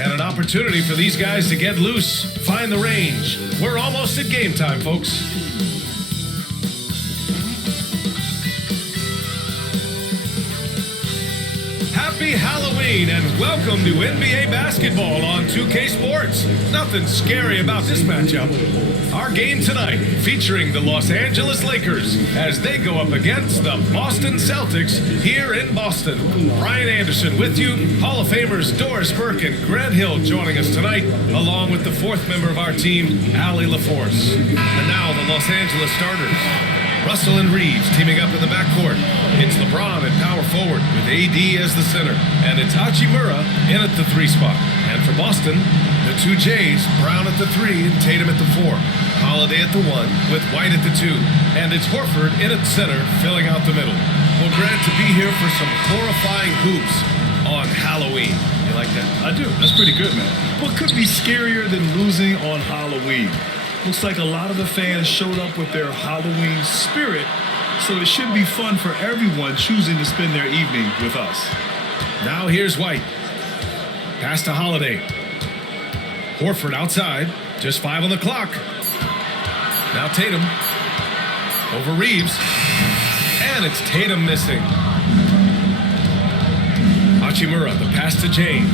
And an opportunity for these guys to get loose, find the range. We're almost at game time, folks. Happy Halloween and welcome to NBA basketball on 2K Sports. Nothing scary about this matchup. Our game tonight featuring the Los Angeles Lakers as they go up against the Boston Celtics here in Boston. Brian Anderson with you, Hall of Famers Doris Burke and Grant Hill joining us tonight, along with the fourth member of our team, Allie LaForce. And now the Los Angeles starters. Russell and Reeves teaming up in the backcourt. It's LeBron at power forward with AD as the center. And it's Hachimura in at the 3 spot. And for Boston, the 2 J's, Brown at the 3 and Tatum at the 4. Holiday at the 1 with White at the 2. And it's Horford in at center, filling out the middle. Well, Grant, to be here for some horrifying hoops on Halloween. You like that? I do. That's pretty good, man. What could be scarier than losing on Halloween? Looks like a lot of the fans showed up with their Halloween spirit, so it should be fun for everyone choosing to spend their evening with us. Now here's White. Pass to Holiday. Horford outside. Just 5 on the clock. Now Tatum. Over Reeves. And it's Tatum missing. Hachimura, the pass to James.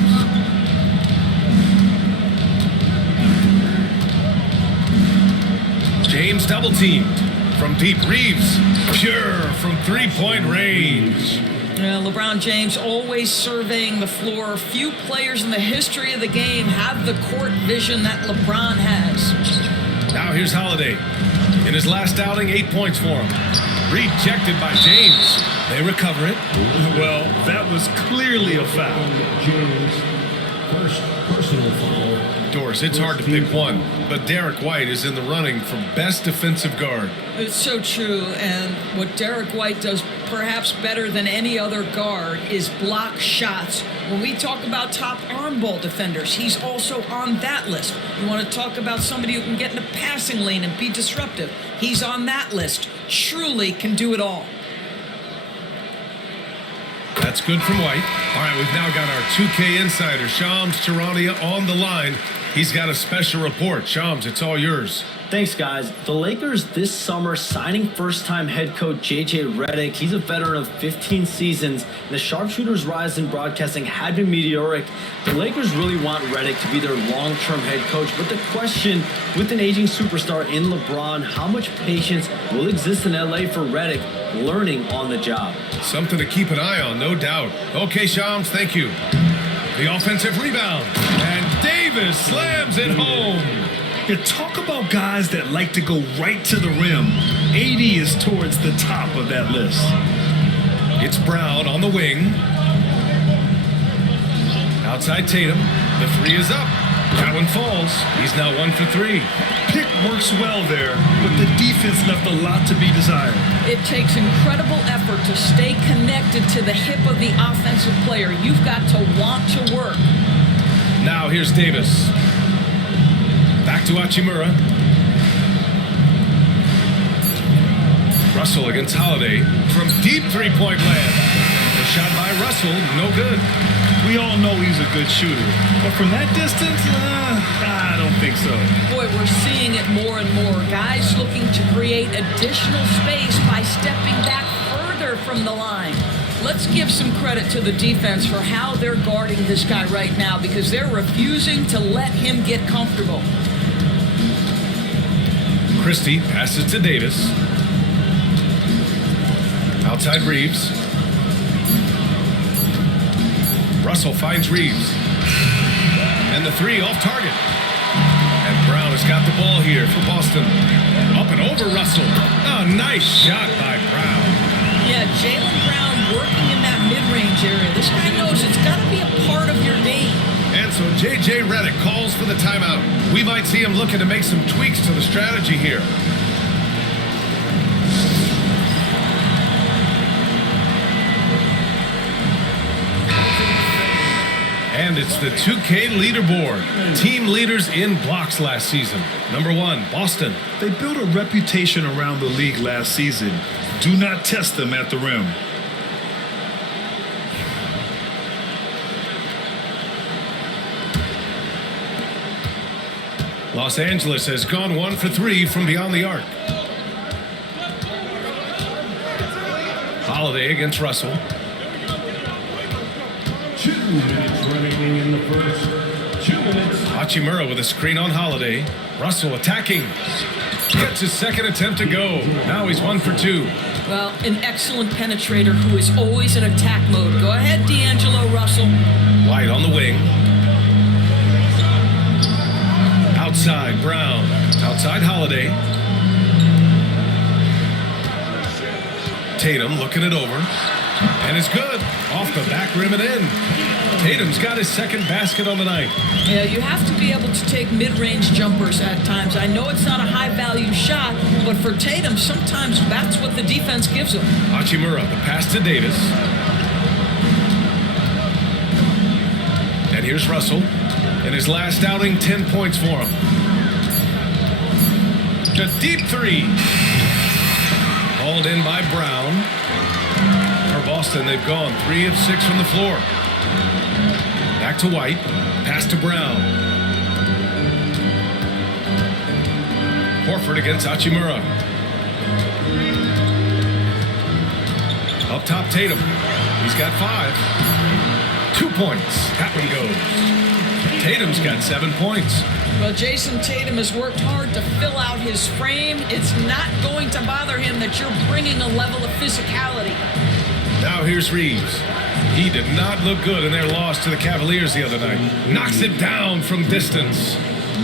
James double teamed from deep. Reeves, pure from 3-point range. LeBron James always surveying the floor. Few players in the history of the game have the court vision that LeBron has. Now here's Holiday. In his last outing, 8 points for him. Rejected by James. They recover it. Well, that was clearly a foul. James, first personal foul. Doris, it's hard to pick one, but Derek White is in the running for best defensive guard. It's so true, and what Derek White does perhaps better than any other guard is block shots. When we talk about top arm ball defenders, he's also on that list. You want to talk about somebody who can get in the passing lane and be disruptive, he's on that list. Truly can do it all. That's good from White. All right, we've now got our 2K insider, Shams Charania, on the line. He's got a special report. Shams, it's all yours. Thanks, guys. The Lakers this summer signing first-time head coach J.J. Redick. He's a veteran of 15 seasons, and the sharpshooter's rise in broadcasting had been meteoric. The Lakers really want Redick to be their long-term head coach, but the question, with an aging superstar in LeBron, how much patience will exist in L.A. for Redick learning on the job? Something to keep an eye on, no doubt. Okay, Shams, thank you. The offensive rebound, and Davis slams it home. You talk about guys that like to go right to the rim. AD is towards the top of that list. It's Brown on the wing. Outside Tatum. The 3 is up. That one falls. He's now 1 for 3. Pick works well there, but the defense left a lot to be desired. It takes incredible effort to stay connected to the hip of the offensive player. You've got to want to work. Now here's Davis. Back to Hachimura. Russell against Holiday from deep 3-point land. The shot by Russell, no good. We all know he's a good shooter, but from that distance, I don't think so. Boy, we're seeing it more and more. Guys looking to create additional space by stepping back further from the line. Let's give some credit to the defense for how they're guarding this guy right now, because they're refusing to let him get comfortable. Christie passes to Davis. Outside Reeves. Russell finds Reeves. And the 3 off target. And Brown has got the ball here for Boston. Up and over Russell. Oh, nice shot by Brown. Yeah, Jaylen Brown working in that mid-range area. This guy knows it's got to be a part of your game. And so J.J. Redick calls for the timeout. We might see him looking to make some tweaks to the strategy here. And it's the 2K leaderboard. Team leaders in blocks last season. Number 1, Boston. They built a reputation around the league last season. Do not test them at the rim. Los Angeles has gone 1 for 3 from beyond the arc. Holiday against Russell. 2 minutes remaining in the first. 2 minutes. Hachimura with a screen on Holiday. Russell attacking. Gets his second attempt to go. Now he's 1 for 2. Well, an excellent penetrator who is always in attack mode. Go ahead, D'Angelo Russell. White on the wing. Outside, Brown. Outside, Holiday. Tatum looking it over. And it's good. Off the back rim and in. Tatum's got his second basket on the night. Yeah, you have to be able to take mid-range jumpers at times. I know it's not a high-value shot, but for Tatum, sometimes that's what the defense gives him. Hachimura, the pass to Davis. And here's Russell. In his last outing, 10 points for him. The deep three. Hauled in by Brown. For Boston, they've gone 3 of 6 from the floor. Back to White. Pass to Brown. Horford against Hachimura. Up top, Tatum. He's got 5. 2 points. That one goes. Tatum's got 7 points. Well, Jason Tatum has worked hard to fill out his frame. It's not going to bother him that you're bringing a level of physicality. Now here's Reeves. He did not look good in their loss to the Cavaliers the other night. Knocks it down from distance.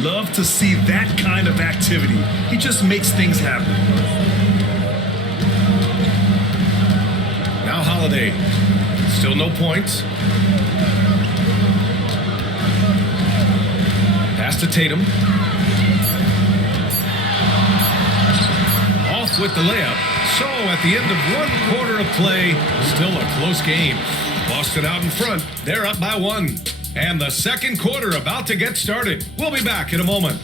Love to see that kind of activity. He just makes things happen. Now Holiday. Still no points. Pass to Tatum. Off with the layup. So at the end of 1 quarter of play, still a close game. Boston out in front. They're up by 1. And the second quarter about to get started. We'll be back in a moment.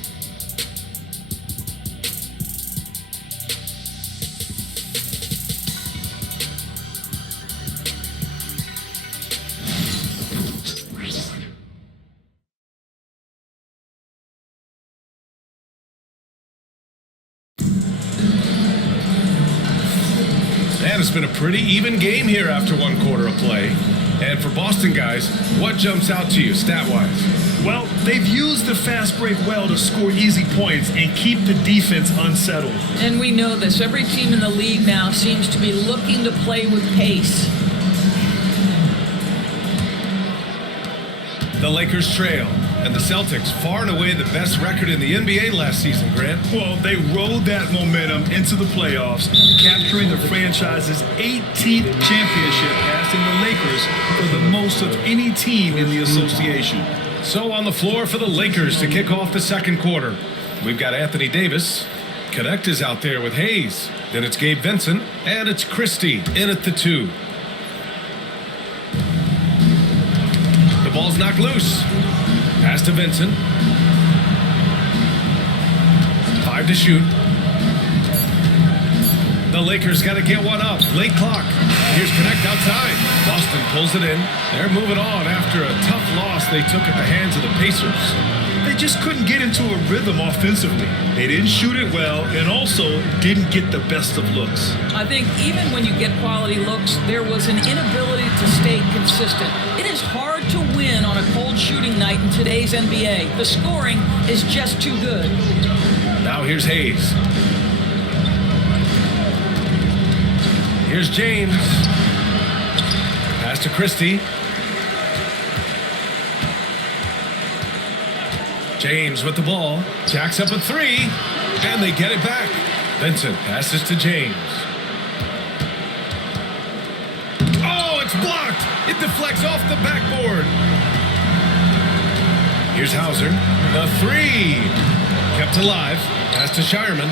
And it's been a pretty even game here after 1 quarter of play. And for Boston guys, what jumps out to you stat-wise? Well, they've used the fast break well to score easy points and keep the defense unsettled. And we know this. Every team in the league now seems to be looking to play with pace. The Lakers trail, and the Celtics far and away the best record in the NBA last season, Grant. Well, they rode that momentum into the playoffs, capturing the franchise's 18th championship, passing the Lakers for the most of any team in the association. So on the floor for the Lakers to kick off the second quarter, we've got Anthony Davis. Connect is out there with Hayes. Then it's Gabe Vincent, and it's Christie in at the 2. The ball's knocked loose. Pass to Vincent. 5 to shoot. The Lakers got to get one up. Late clock. Here's Connect outside. Boston pulls it in. They're moving on after a tough loss they took at the hands of the Pacers. They just couldn't get into a rhythm offensively. They didn't shoot it well and also didn't get the best of looks. I think even when you get quality looks, there was an inability to stay consistent. It is hard to win on a cold shooting night in today's NBA. The scoring is just too good. Now here's Hayes. Here's James. Pass to Christie. James with the ball. Jacks up a 3. And they get it back. Vincent passes to James. Oh, it's blocked. It deflects off the backboard. Here's Hauser. The 3. Kept alive. Pass to Shireman.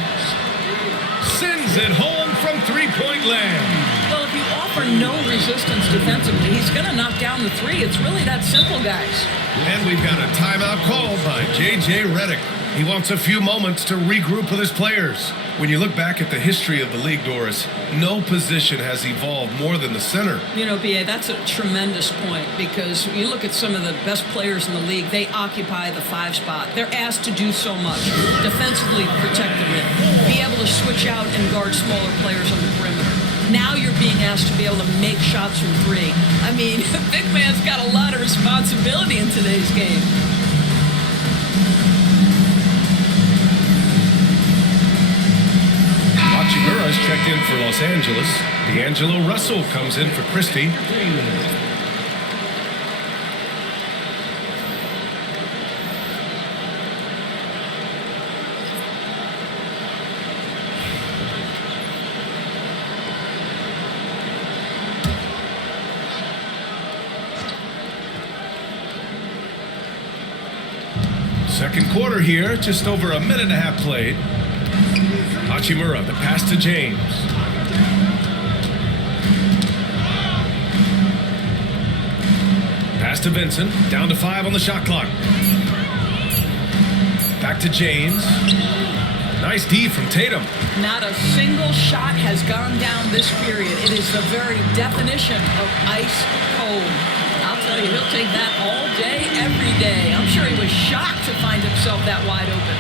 Sends it home from three-point land. Well, if you offer no resistance defensively, he's going to knock down the 3. It's really that simple, guys. And we've got a timeout called by J.J. Redick. He wants a few moments to regroup with his players. When you look back at the history of the league, Doris, no position has evolved more than the center. You know, B.A., that's a tremendous point because you look at some of the best players in the league, they occupy the 5 spot. They're asked to do so much. Defensively, protect the rim. Be able to switch out and guard smaller players on the perimeter. Now you're being asked to be able to make shots from 3. I mean, big man's got a lot of responsibility in today's game. Hachimura's checked in for Los Angeles. D'Angelo Russell comes in for Christie. Second quarter here, just over a minute and a half played. Hachimura, the pass to James. Pass to Vincent, down to 5 on the shot clock. Back to James. Nice D from Tatum. Not a single shot has gone down this period. It is the very definition of ice cold. I'll tell you, he'll take that all day, every day. I'm sure he was shocked to find himself that wide open.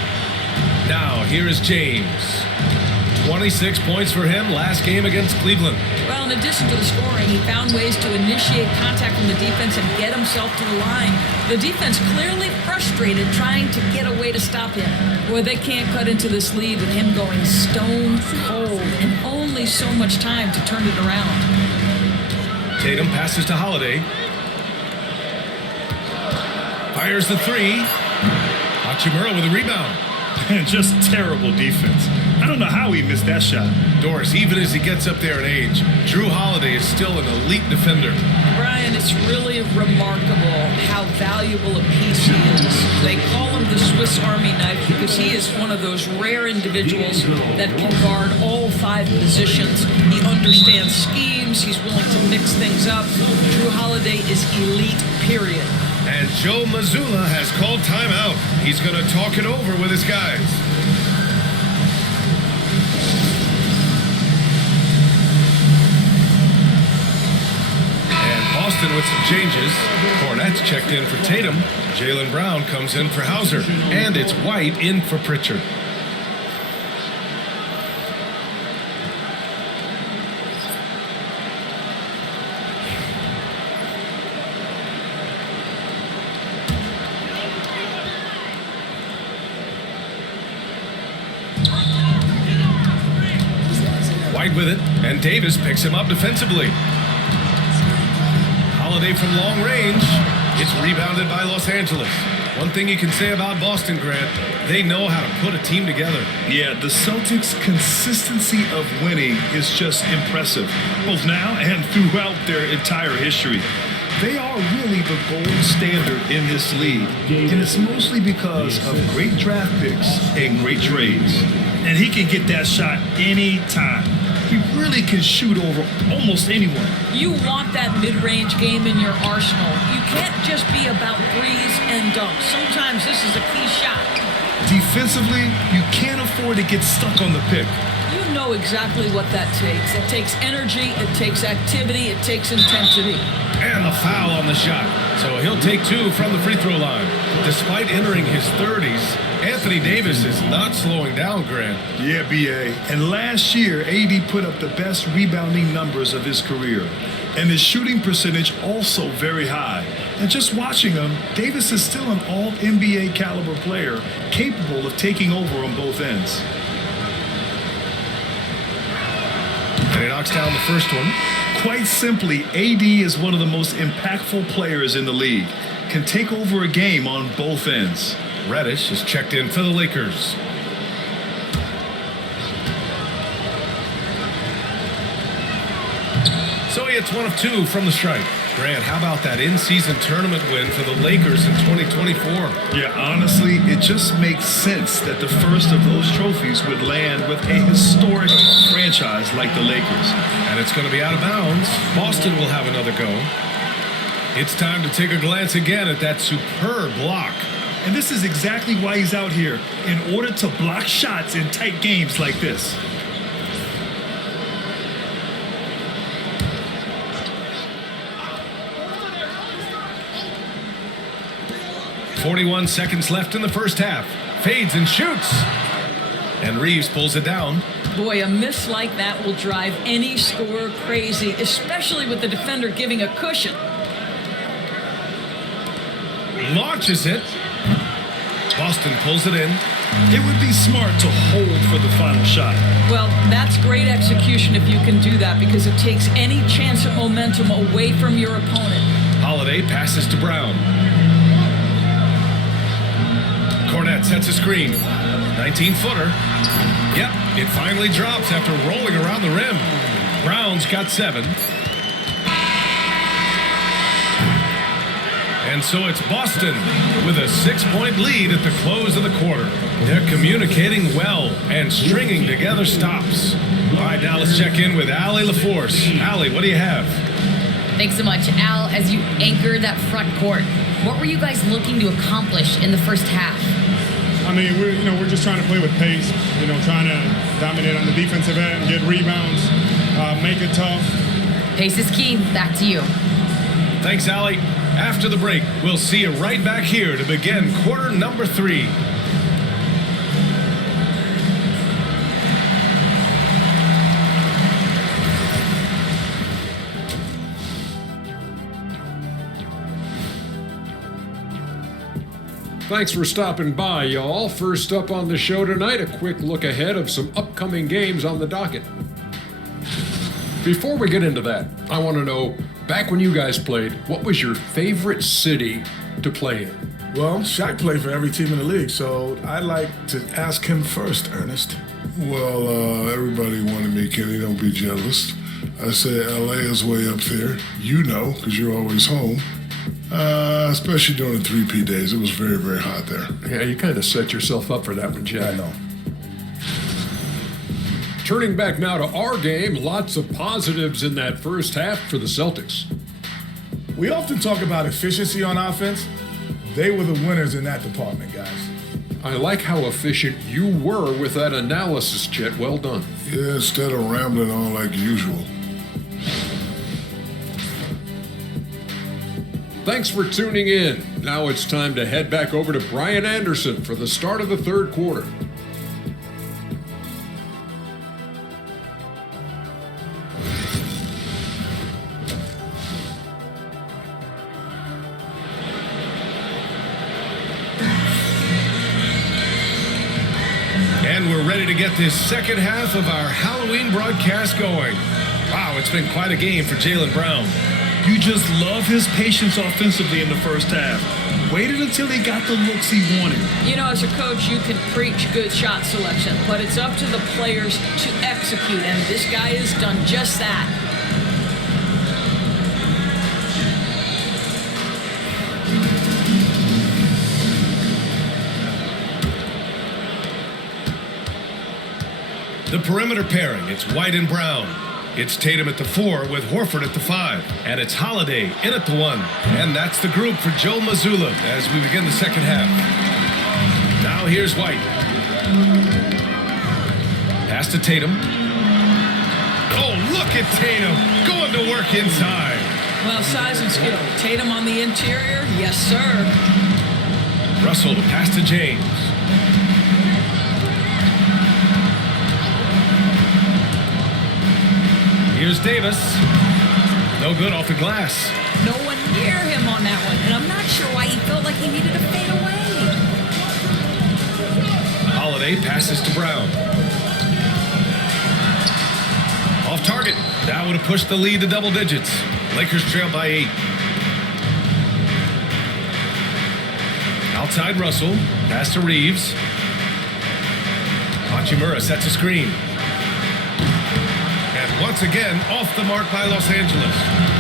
Now, here is James. 26 points for him last game against Cleveland. Well, in addition to the scoring, he found ways to initiate contact from the defense and get himself to the line. The defense clearly frustrated trying to get a way to stop him. Boy, they can't cut into this lead with him going stone cold and only so much time to turn it around. Tatum passes to Holiday. Fires the 3. Hachimura with a rebound. Just terrible defense. I don't know how he missed that shot. Doris, even as he gets up there in age, Drew Holiday is still an elite defender. Brian, it's really remarkable how valuable a piece he is. They call him the Swiss Army knife because he is one of those rare individuals that can guard all 5 positions. He understands schemes. He's willing to mix things up. Drew Holiday is elite, period. And Joe Mazzulla has called timeout. He's going to talk it over with his guys. And Boston with some changes. Cornette's checked in for Tatum. Jaylen Brown comes in for Hauser. And it's White in for Pritchard. With it, and Davis picks him up defensively. Holiday from long range. It's rebounded by Los Angeles. One thing you can say about Boston, Grant, they know how to put a team together. Yeah, the Celtics' consistency of winning is just impressive, both now and throughout their entire history. They are really the gold standard in this league, and it's mostly because of great draft picks and great trades. And he can get that shot anytime. He really can shoot over almost anyone. You want that mid-range game in your arsenal. You can't just be about threes and dunks. Sometimes this is a key shot. Defensively, you can't afford to get stuck on the pick. You know exactly what that takes. It takes energy, it takes activity, it takes intensity. And the foul on the shot. So he'll take 2 from the free throw line. Despite entering his 30s, Anthony Davis is not slowing down, Grant. Yeah, B.A. And last year, AD put up the best rebounding numbers of his career. And his shooting percentage also very high. And just watching him, Davis is still an all-NBA caliber player capable of taking over on both ends. And he knocks down the first one. Quite simply, AD is one of the most impactful players in the league. Can take over a game on both ends. Reddish is checked in for the Lakers. So he hits 1 of 2 from the strike. Grant, how about that in-season tournament win for the Lakers in 2024? Yeah, honestly, it just makes sense that the first of those trophies would land with a historic franchise like the Lakers. And it's going to be out of bounds. Boston will have another go. It's time to take a glance again at that superb block. And this is exactly why he's out here, in order to block shots in tight games like this. 41 seconds left in the first half. Fades and shoots. And Reeves pulls it down. Boy, a miss like that will drive any scorer crazy, especially with the defender giving a cushion. Launches it. Boston pulls it in. It would be smart to hold for the final shot. Well, that's great execution if you can do that, because it takes any chance of momentum away from your opponent. Holiday passes to Brown. Cornette sets a screen. 19-footer. Yep, it finally drops after rolling around the rim. Brown's got 7. And so it's Boston with a 6-point lead at the close of the quarter. They're communicating well and stringing together stops. All right, now let's check in with Allie LaForce. Allie, what do you have? Thanks so much, Al. As you anchor that front court, what were you guys looking to accomplish in the first half? I mean, we're just trying to play with pace, trying to dominate on the defensive end, get rebounds, make it tough. Pace is key. Back to you. Thanks, Allie. After the break, we'll see you right back here to begin quarter number 3. Thanks for stopping by, y'all. First up on the show tonight, a quick look ahead of some upcoming games on the docket. Before we get into that, I want to know, back when you guys played, what was your favorite city to play in? Well, Shaq played for every team in the league, so I'd like to ask him first, Ernest. Well, everybody wanted me, Kenny, don't be jealous. I say LA is way up there. You know, because you're always home. Especially during the 3P days. It was very, very hot there. Yeah, you kind of set yourself up for that one, Jack. I know. Turning back now to our game, lots of positives in that first half for the Celtics. We often talk about efficiency on offense. They were the winners in that department, guys. I like how efficient you were with that analysis, Chet. Well done. Yeah, instead of rambling on like usual. Thanks for tuning in. Now it's time to head back over to Brian Anderson for the start of the third quarter. And we're ready to get this second half of our Halloween broadcast going. Wow, it's been quite a game for Jaylen Brown. You just love his patience offensively in the first half. Waited until he got the looks he wanted. As a coach, you can preach good shot selection, but it's up to the players to execute, and this guy has done just that. The perimeter pairing, it's White and Brown. It's Tatum at the 4 with Horford at the 5. And it's Holiday in at the 1. And that's the group for Joe Mazzulla as we begin the second half. Now here's White. Pass to Tatum. Oh, look at Tatum going to work inside. Well, size and skill. Tatum on the interior? Yes, sir. Russell to pass to James. Here's Davis. No good off the glass. No one near him on that one, and I'm not sure why he felt like he needed to fade away. Holiday passes to Brown. Off target. That would have pushed the lead to double digits. Lakers trail by 8. Outside Russell. Pass to Reeves. Hachimura sets a screen. Once again, off the mark by Los Angeles.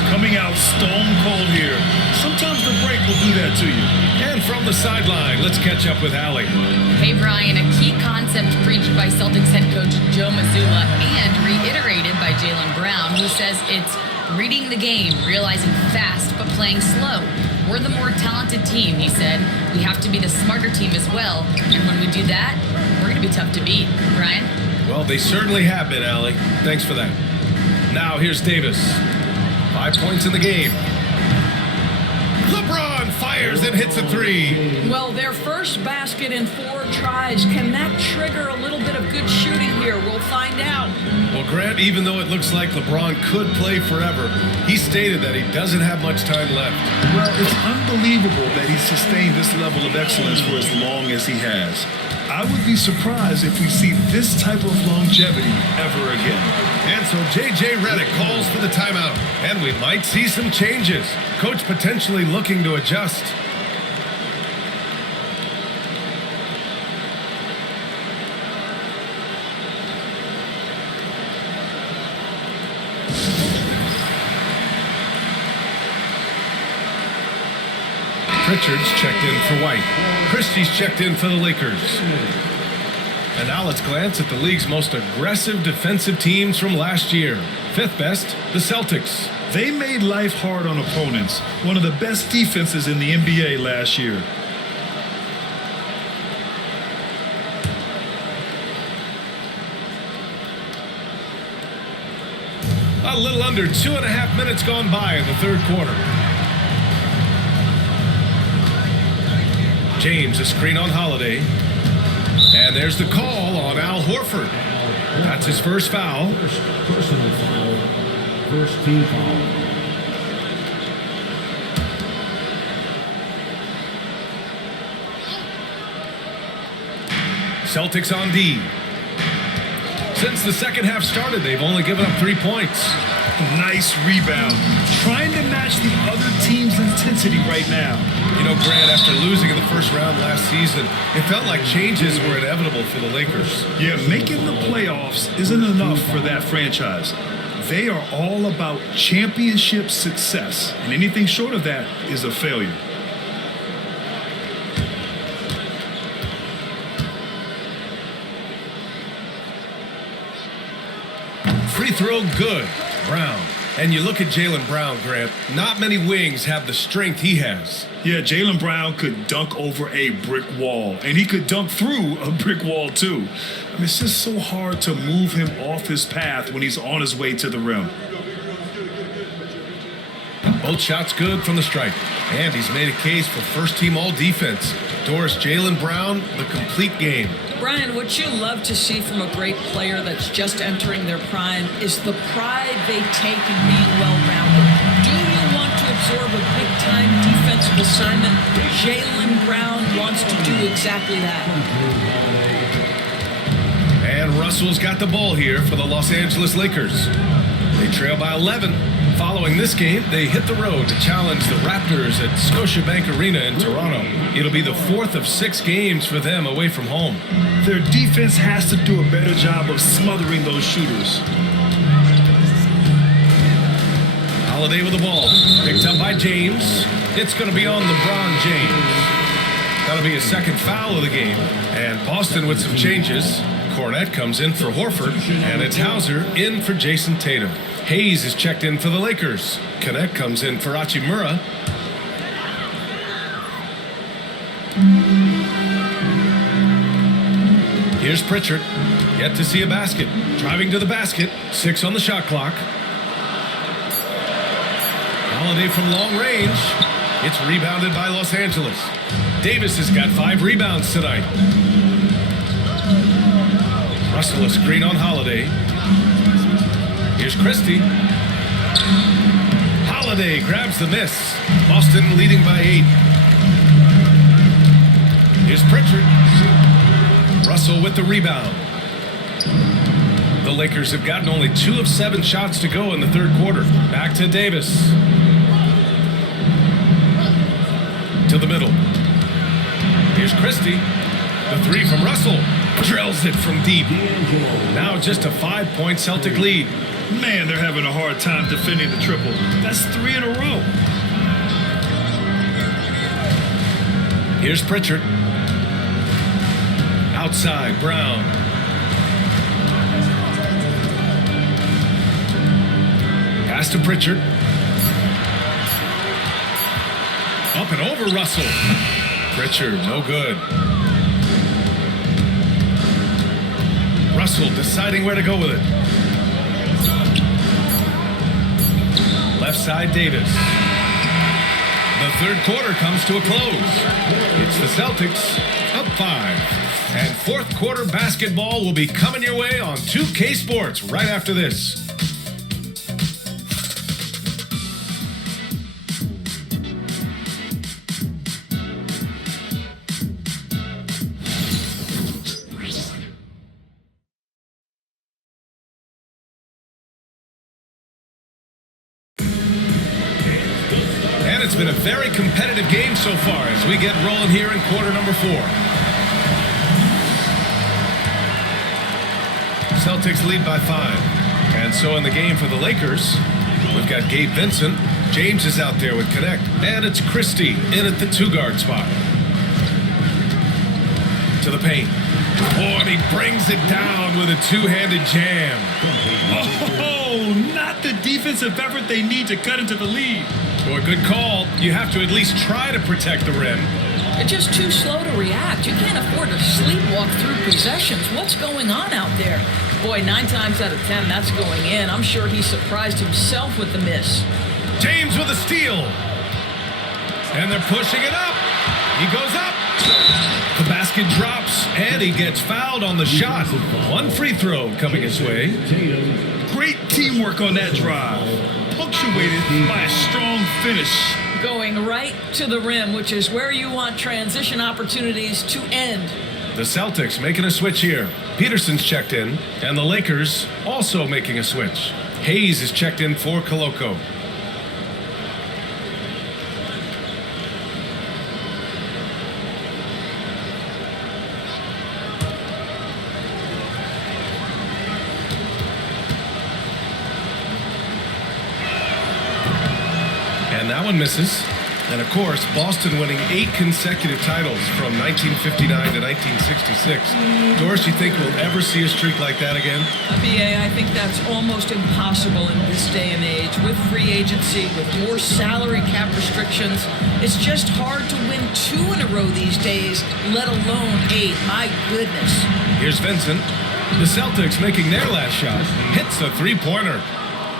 Coming out stone cold here. Sometimes the break will do that to you. And from the sideline, let's catch up with Allie. Hey, Brian, a key concept preached by Celtics head coach Joe Mazzulla and reiterated by Jaylen Brown, who says it's reading the game, realizing fast but playing slow. We're the more talented team, he said. We have to be the smarter team as well. And when we do that, we're going to be tough to beat. Brian? Well, they certainly have been, Allie. Thanks for that. Now here's Davis. 5 points in the game. LeBron fires and hits a three. Well, their first basket in 4 tries. Can that trigger a little bit of good shooting here? We'll find out. Well, Grant, even though it looks like LeBron could play forever, he stated that he doesn't have much time left. Well, it's unbelievable that he sustained this level of excellence for as long as he has. I would be surprised if we see this type of longevity ever again. And so J.J. Redick calls for the timeout, and we might see some changes. Coach potentially looking to adjust. Pritchard's checked in for White. Christie's checked in for the Lakers. And now let's glance at the league's most aggressive defensive teams from last year. 5th best, the Celtics. They made life hard on opponents. One of the best defenses in the NBA last year. A little under 2.5 minutes gone by in the 3rd quarter. James, a screen on Holiday. And there's the call on Al Horford. That's his first foul. First personal foul. First team foul. Celtics on D. Since the second half started, they've only given up 3 points. Nice rebound. Trying to match the other team's intensity right now. You know, Grant, after losing in the first round last season, it felt like changes were inevitable for the Lakers. Yeah, making the playoffs isn't enough for that franchise. They are all about championship success, and anything short of that is a failure. Free throw good. Brown. And you look at Jaylen Brown, Grant, not many wings have the strength he has. Yeah, Jaylen Brown could dunk over a brick wall, and he could dunk through a brick wall too. I mean, it's just so hard to move him off his path when he's on his way to the rim. Both shots good from the stripe. And he's made a case for first team all defense. Doris, Jaylen Brown, the complete game. Brian, what you love to see from a great player that's just entering their prime is the pride they take in being well-rounded. Do you want to absorb a big-time defensive assignment? Jaylen Brown wants to do exactly that. And Russell's got the ball here for the Los Angeles Lakers. They trail by 11. Following this game, they hit the road to challenge the Raptors at Scotiabank Arena in Toronto. It'll be the 4th of 6 games for them away from home. Their defense has to do a better job of smothering those shooters. Holiday with the ball. Picked up by James. It's going to be on LeBron James. That'll be his second foul of the game. And Boston with some changes. Cornette comes in for Horford, and it's Hauser in for Jason Tatum. Hayes is checked in for the Lakers. Cornette comes in for Hachimura. Here's Pritchard. Yet to see a basket. Driving to the basket. 6 on the shot clock. Holiday from long range. It's rebounded by Los Angeles. Davis has got 5 rebounds tonight. Russell a screen on Holiday. Here's Christie. Holiday grabs the miss. Boston leading by 8. Here's Pritchard. Russell with the rebound. The Lakers have gotten only 2 of 7 shots to go in the 3rd quarter. Back to Davis. To the middle. Here's Christie. The 3 from Russell. Drills it from deep. Now just a 5-point Celtic lead. Man, they're having a hard time defending the triple. That's 3 in a row. Here's Pritchard. Outside, Brown. Pass to Pritchard. Up up and over Russell. Pritchard, no good. Russell deciding where to go with it. Left side, Davis. The third quarter comes to a close. It's the Celtics up 5. And fourth quarter basketball will be coming your way on 2K Sports right after this. It's been a very competitive game so far as we get rolling here in quarter number 4. Celtics lead by 5. And so in the game for the Lakers, we've got Gabe Vincent. James is out there with Connect. And it's Christie in at the 2-guard spot. To the paint. Oh, and he brings it down with a 2-handed jam. Oh, not the defensive effort they need to cut into the lead. Boy, good call. You have to at least try to protect the rim. They're just too slow to react. You can't afford to sleepwalk through possessions. What's going on out there? Boy, 9 times out of 10, that's going in. I'm sure he surprised himself with the miss. James with a steal. And they're pushing it up. He goes up. The basket drops, and he gets fouled on the shot. 1 free throw coming his way. Great teamwork on that drive. Punctuated by a strong finish. Going right to the rim, which is where you want transition opportunities to end. The Celtics making a switch here. Peterson's checked in, and the Lakers also making a switch. Hayes is checked in for Koloko. And that one misses. And of course, Boston winning 8 consecutive titles from 1959 to 1966. Doris, you think we'll ever see a streak like that again? BA, I think that's almost impossible in this day and age. With free agency, with more salary cap restrictions, it's just hard to win 2 in a row these days, let alone 8. My goodness. Here's Vincent. The Celtics making their last shot. Hits a 3-pointer.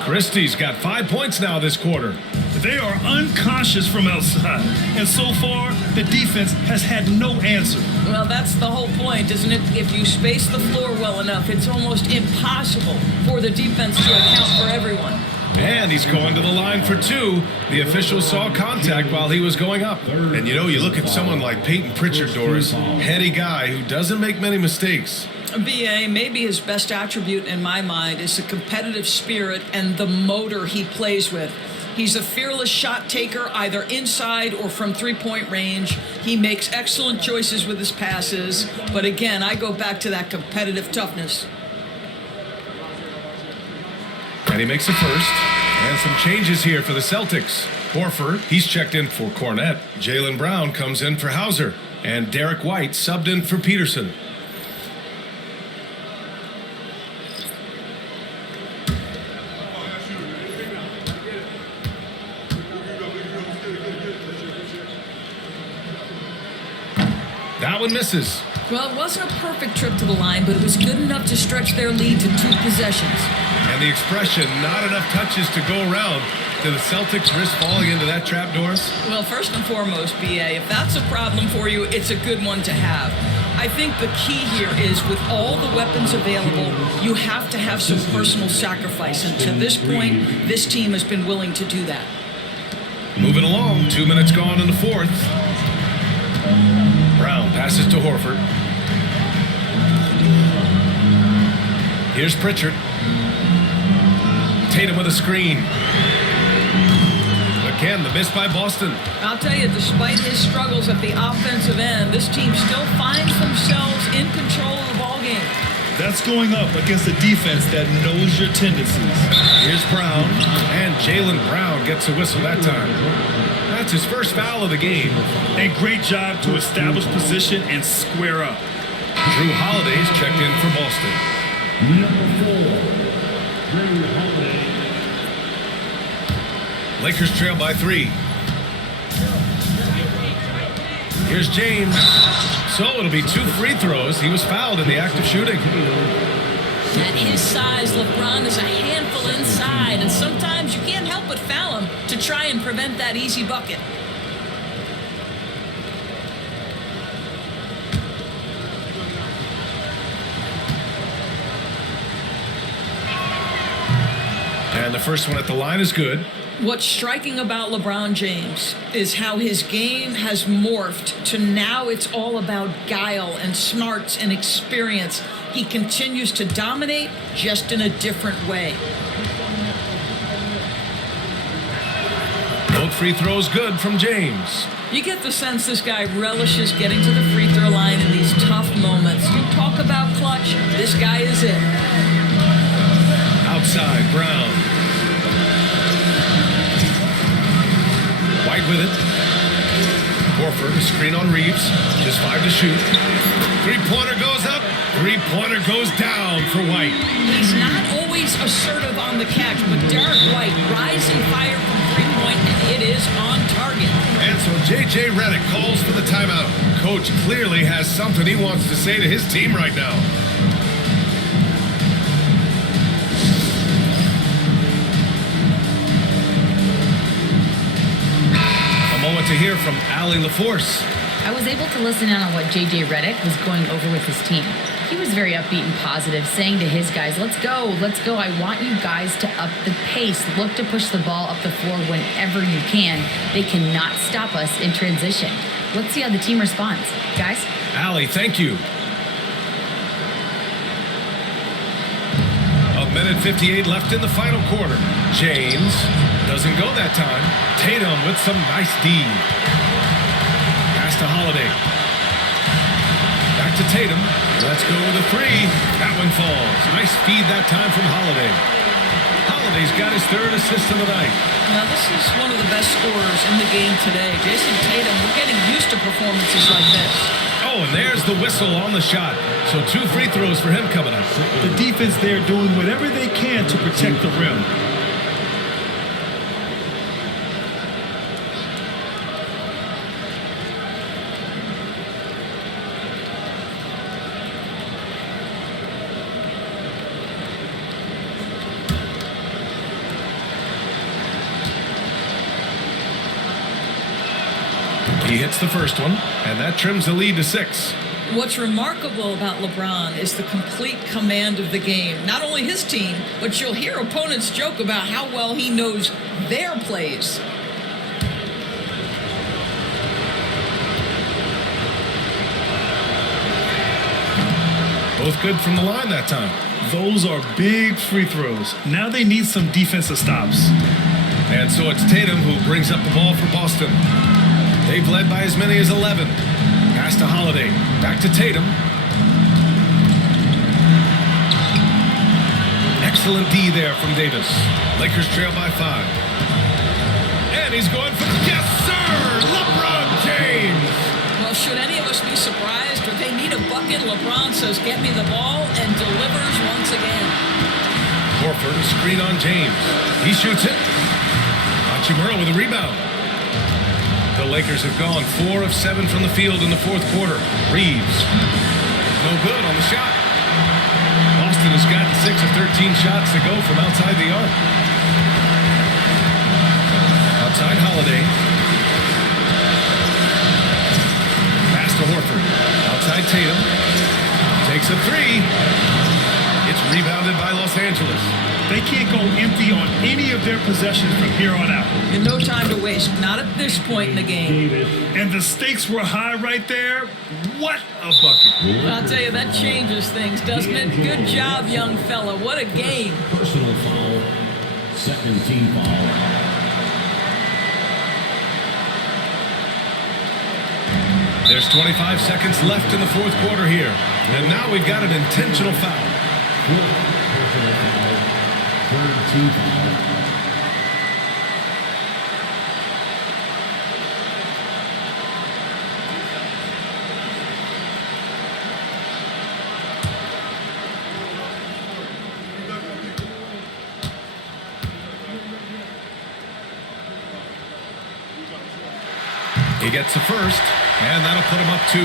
Christie's got 5 points now this quarter. They are unconscious from outside, and so far, the defense has had no answer. Well, that's the whole point, isn't it? If you space the floor well enough, it's almost impossible for the defense to account for everyone. And he's going to the line for 2. The official saw contact while he was going up. And you know, you look at someone like Peyton Pritchard, Doris, heady guy who doesn't make many mistakes. BA, maybe his best attribute in my mind is the competitive spirit and the motor he plays with. He's a fearless shot taker, either inside or from 3-point range. He makes excellent choices with his passes. But again, I go back to that competitive toughness. And he makes a first. And some changes here for the Celtics. Horford, he's checked in for Cornette. Jaylen Brown comes in for Hauser. And Derek White subbed in for Peterson. That one misses. Well, it wasn't a perfect trip to the line, but it was good enough to stretch their lead to 2 possessions. And the expression, not enough touches to go around. Do the Celtics risk falling into that trap, Doris? Well, first and foremost, BA, if that's a problem for you, it's a good one to have. I think the key here is with all the weapons available, you have to have some personal sacrifice. And to this point, this team has been willing to do that. Moving along, 2 minutes gone in the fourth. Brown passes to Horford. Here's Pritchard. Tatum with a screen. Again, the miss by Boston. I'll tell you, despite his struggles at the offensive end, this team still finds themselves in control of the ballgame. That's going up against a defense that knows your tendencies. Here's Brown, and Jaylen Brown gets a whistle that time. That's his first foul of the game. A great job to establish position and square up. Drew Holiday's checked in for Boston. Number 4, Drew Holiday. Lakers trail by 3. Here's James. So it'll be 2 free throws. He was fouled in the act of shooting. At his size, LeBron is a handful inside, and sometimes you can't help but foul him to try and prevent that easy bucket. And the first one at the line is good. What's striking about LeBron James is how his game has morphed to now it's all about guile and smarts and experience. He continues to dominate, just in a different way. Both free throws good from James. You get the sense this guy relishes getting to the free throw line in these tough moments. You talk about clutch, this guy is it. Outside, Brown. White with it. Horford, a screen on Reeves. Just 5 to shoot. Three-pointer goes up. Three-pointer goes down for White. He's not always assertive on the catch, but Derek White, rising fire from three-point, and it is on target. And so J.J. Redick calls for the timeout. Coach clearly has something he wants to say to his team right now. To hear from Allie LaForce. I was able to listen in on what J.J. Redick was going over with his team. He was very upbeat and positive, saying to his guys, let's go. I want you guys to up the pace. Look to push the ball up the floor whenever you can. They cannot stop us in transition. Let's see how the team responds. Guys? Allie, thank you. A minute 58 left in the final quarter. James doesn't go that time. Tatum with some nice D. Pass to Holiday. Back to Tatum. Let's go with a 3. That one falls. Nice feed that time from Holiday. Holiday's got his 3rd assist of the night. Now, this is one of the best scorers in the game today. Jason Tatum, we're getting used to performances like this. Oh, and there's the whistle on the shot. So 2 free throws for him coming up. The defense there doing whatever they can to protect the rim. He hits the first one, and that trims the lead to 6. What's remarkable about LeBron is the complete command of the game. Not only his team, but you'll hear opponents joke about how well he knows their plays. Both good from the line that time. Those are big free throws. Now they need some defensive stops. And so it's Tatum who brings up the ball for Boston. They've led by as many as 11. Pass to Holiday. Back to Tatum. Excellent D there from Davis. Lakers trail by 5. And he's going for the yes, sir! LeBron James! Well, should any of us be surprised if they need a bucket? LeBron says, get me the ball, and delivers once again. Horford, screen on James. He shoots it. Hachimura with a rebound. The Lakers have gone 4 of 7 from the field in the 4th quarter. Reeves, no good on the shot. Boston has gotten 6 of 13 shots to go from outside the arc. Outside Holiday. Pass to Horford. Outside Tatum. Takes a 3. It's rebounded by Los Angeles. They can't go empty on any of their possessions from here on out. And no time to waste, not at this point in the game. And the stakes were high right there. What a bucket. I'll tell you, that changes things, doesn't it? Good job, young fella. What a game. Personal foul. Second team foul. There's 25 seconds left in the 4th quarter here. And now we've got an intentional foul. Personal foul. Third team foul. He gets the first, and that'll put him up 2.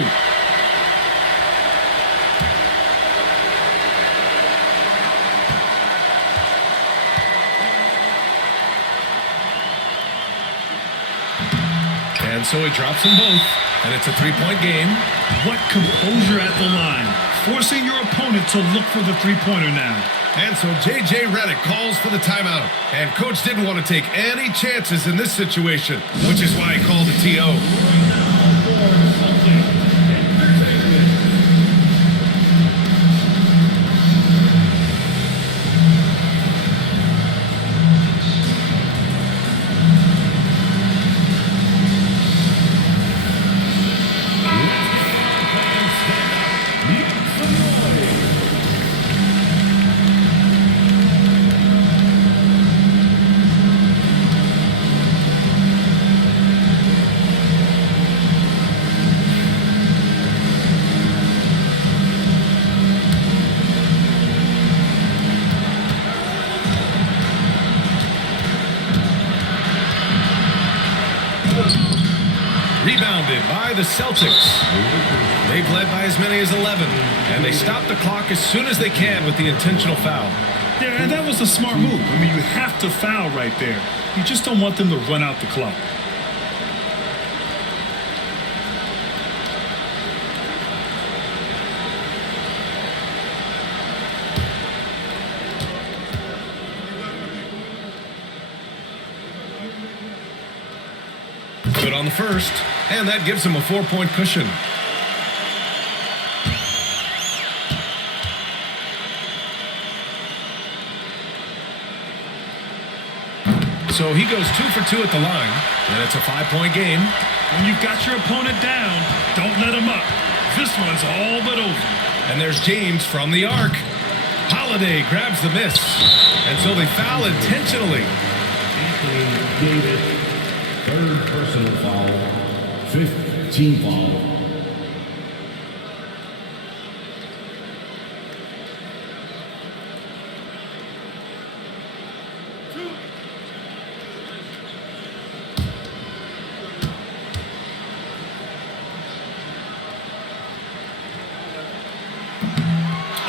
And so he drops them both, and it's a 3-point game. What composure at the line, forcing your opponent to look for the three-pointer now. And so J.J. Redick calls for the timeout. And Coach didn't want to take any chances in this situation, which is why he called a TO. Rebounded by the Celtics. They've led by as many as 11, and they stop the clock as soon as they can with the intentional foul. Yeah, and that was a smart move. I mean, you have to foul right there. You just don't want them to run out the clock. Good on the first, and that gives him a 4-point cushion. So he goes 2 for 2 at the line, and it's a 5-point game. When you've got your opponent down, don't let him up. This one's all but over. And there's James from the arc. Holiday grabs the miss, and so they foul intentionally. Anthony Davis, third personal foul, 5th team foul.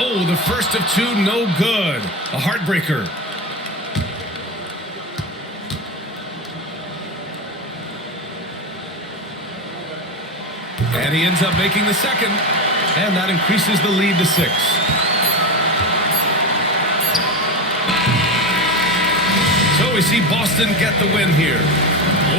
Oh, the first of 2, no good. A heartbreaker. And he ends up making the second, and that increases the lead to 6. So we see Boston get the win here.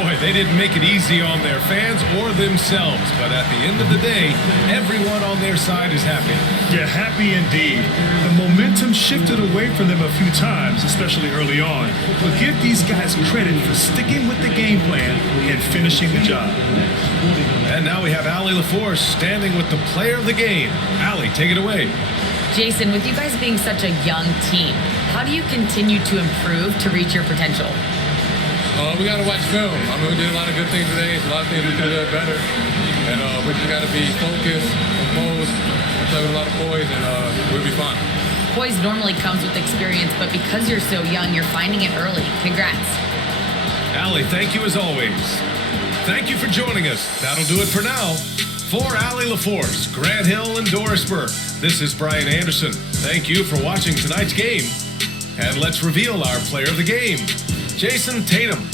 Boy, they didn't make it easy on their fans or themselves, but at the end of the day, everyone on their side is happy. Yeah, happy indeed. The momentum shifted away from them a few times, especially early on. But give these guys credit for sticking with the game plan and finishing the job. And now we have Allie LaForce standing with the player of the game. Allie, take it away. Jason, with you guys being such a young team, how do you continue to improve to reach your potential? We got to watch film. I mean, we did a lot of good things today. There's a lot of things we could have done better. And we just got to be focused, composed, play with a lot of poise, and we'll be fine. Poise normally comes with experience, but because you're so young, you're finding it early. Congrats. Allie, thank you as always. Thank you for joining us. That'll do it for now. For Allie LaForce, Grant Hill, and Doris Burke, this is Brian Anderson. Thank you for watching tonight's game. And let's reveal our player of the game, Jason Tatum.